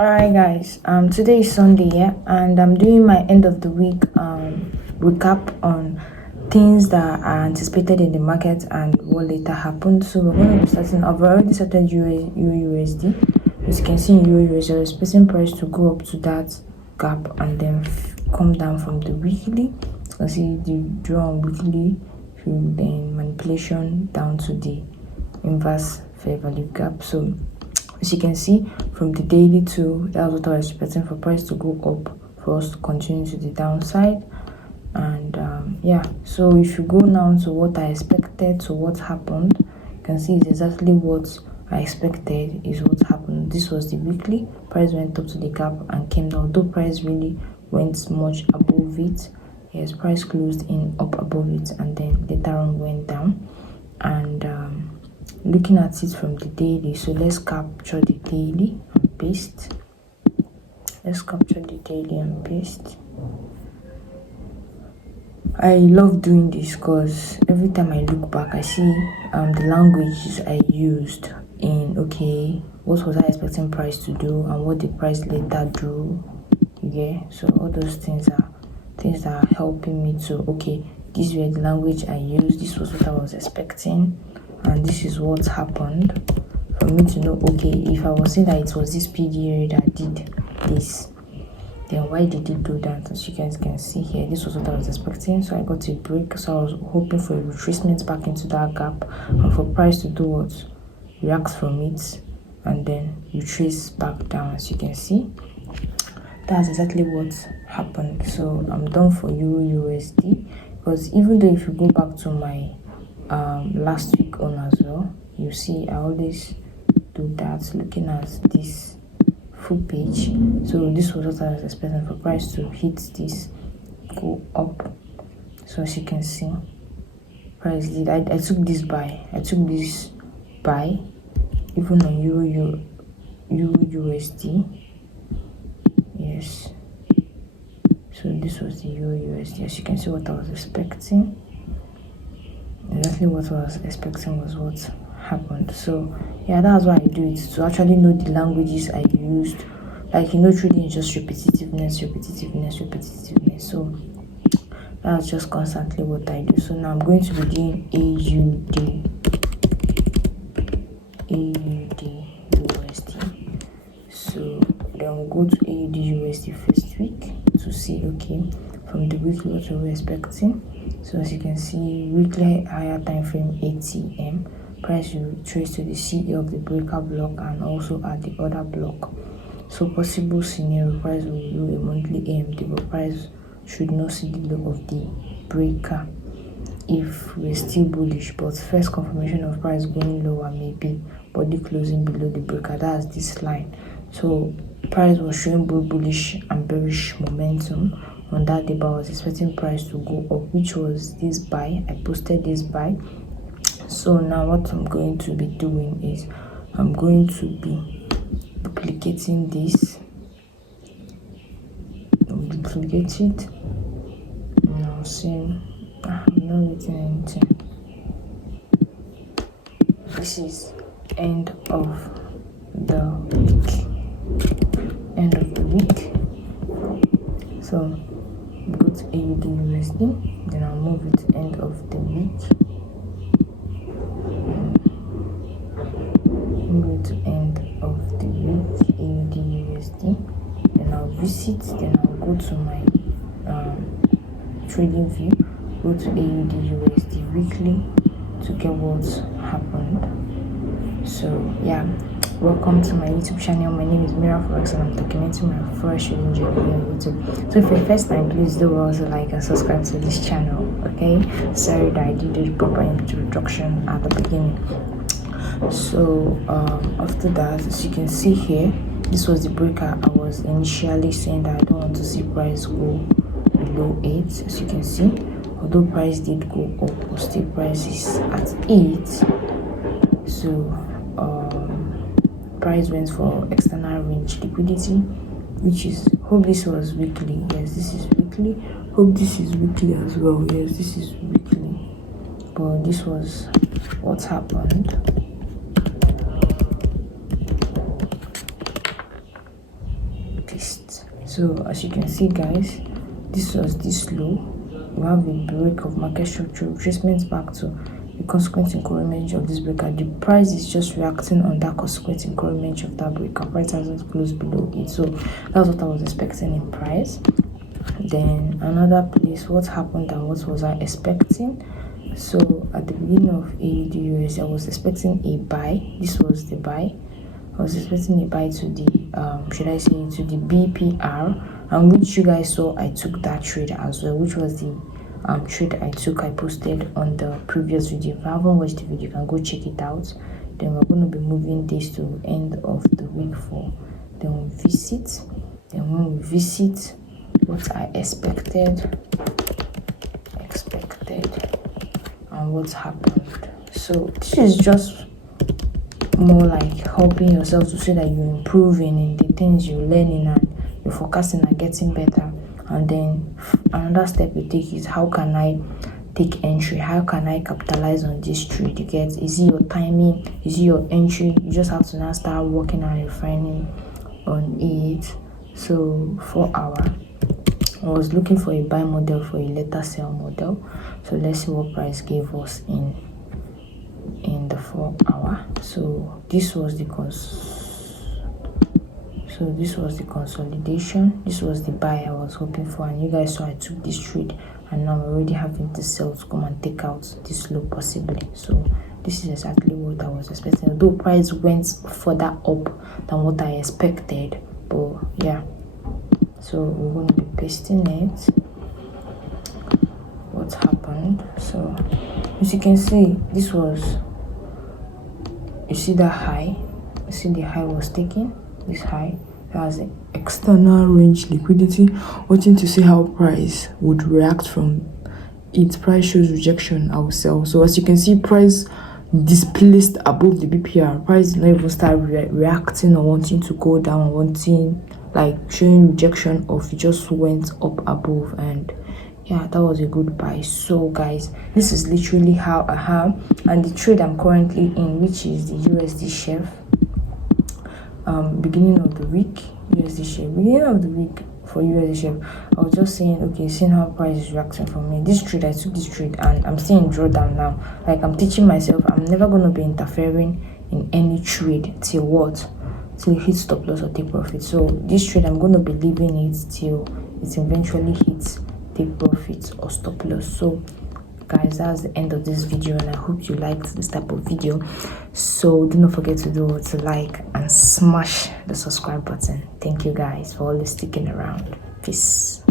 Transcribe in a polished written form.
Alright guys, today is Sunday, yeah, and I'm doing my end of the week recap on things that are anticipated in the market and what later happened. So we're going to be starting. I've already started USD. As you can see in USD, we're expecting price to go up to that gap and then come down from the weekly. You can see the draw on weekly, then manipulation down to the inverse fair value gap. So as you can see from the daily too, that's what I was expecting, for price to go up, for us to continue to the downside. And yeah, so if you go now to what I expected, to what happened, you can see it's exactly what I expected is what happened. This was the weekly. Price went up to the gap and came down, though price really went much above it. Yes, price closed in up above it and then later on went down. And looking at it from the daily, so let's capture the daily and paste. Let's capture the daily and paste. I love doing this because every time I look back, I see the languages I used in, okay, what was I expecting price to do and what the price later do. Yeah, so all those things are things that are helping me to, okay, this was the language I used, this was what I was expecting, and this is what happened, for me to know, okay, if I was saying that it was this PDA that did this, then why did it do that? As you guys can see here, this was what I was expecting, so I got a break. So I was hoping for a retracement back into that gap and for price to do what? React from it and then retrace back down. As you can see, that's exactly what happened. So I'm done for USD, because even though if you go back to my last week on as well, you see I always do that, looking at this full page. So this was what I was expecting, for price to hit this, go up. So as you can see, price did, I took this buy, even on USD. Yes, so this was the USD. As you can see, what I was expecting, exactly what I was expecting was what happened. So yeah, that's why I do it, to actually know the languages I used. Like, you know, trading is just repetitiveness. So that's just constantly what I do. So now I'm going to be doing AUD USD. So then we'll go to AUD USD first week to see, okay, from the weekly what we're expecting. So as you can see, weekly higher time frame ATM, price will trace to the CA of the breaker block and also at the other block. So possible scenario, price will do a monthly AMD, but price should not see the low of the breaker if we're still bullish. But first confirmation of price going lower may be body closing below the breaker, that's this line. So price was showing both bullish and bearish momentum on that day, but I was expecting price to go up, which was this buy. I posted this buy. So now what I'm going to be doing is I'm going to be duplicating this. I'll duplicate it. Now see, I'm not writing anything. This is end of the week. So go to AUD USD, then I'll move it to end of the week. I'm going to end of the week AUD USD, then I'll visit, then I'll go to my trading view, go to AUD USD weekly to get what's happened. So yeah, welcome to my YouTube channel. My name is Mira Forex and I'm documenting my forex trading journey on YouTube. So if it's your first time, please do also like and subscribe to this channel. Okay, sorry that I did the proper introduction at the beginning. So after that, as you can see here, this was the breaker. I was initially saying that I don't want to see price go below 8. As you can see, although price did go up, but still price is at 8. So price went for external range liquidity, which is, hope this was weekly. Yes, this is weekly. Hope this is weekly as well. Yes, this is weekly. But this was what happened. So as you can see, guys, this was this low. We have a break of market structure, retracement back to the consequent increment of this breaker. The price is just reacting on that consequent increment of that breaker. Price hasn't closed below it, so that's what I was expecting in price. Then another place, what happened and what was I expecting? So at the beginning of AUDUSD, I was expecting a buy. This was the buy. I was expecting a buy to the should I say to the BPR, and which you guys saw I took that trade as well, which was the trade I took. I posted on the previous video. If you haven't watched the video, you can go check it out. Then we're going to be moving this to end of the week for then we visit. Then when we visit, what I expected and what happened. So this is just more like helping yourself to see that you're improving in the things you're learning and you're forecasting and getting better. And then another step you take is, how can I take entry? How can I capitalize on this trade? You get, is it your timing? Is it your entry? You just have to now start working and refining on it. So 4 hour, I was looking for a buy model for a letter sell model. So let's see what price gave us in the 4 hour. So this was the consolidation. This was the buy I was hoping for, and you guys saw I took this trade, and now I'm already having to sell to come and take out this low possibly. So this is exactly what I was expecting, although price went further up than what I expected. But yeah, so we're going to be pasting it. What happened? So as you can see, this was, you see that high, you see the high was taken, this high has an external range liquidity, waiting to see how price would react from it. Price shows rejection, I will sell. So as you can see, price displaced above the BPR. Price did not even start reacting or wanting to go down, wanting like showing rejection of, it just went up above. And yeah, that was a good buy. So guys, this is literally how I have, and the trade I'm currently in, which is the USD chef. Beginning of the week, USD chef. Beginning of the week for USD chef, I was just saying, okay, seeing how price is reacting for me. This trade, I took this trade, and I'm still in drawdown now. Like, I'm teaching myself, I'm never gonna be interfering in any trade till what? Till it hits stop loss or take profit. So this trade, I'm gonna be leaving it till it eventually hits take profit or stop loss. So guys, that's the end of this video, and I hope you liked this type of video. So do not forget to like and smash the subscribe button. Thank you guys for always sticking around. Peace.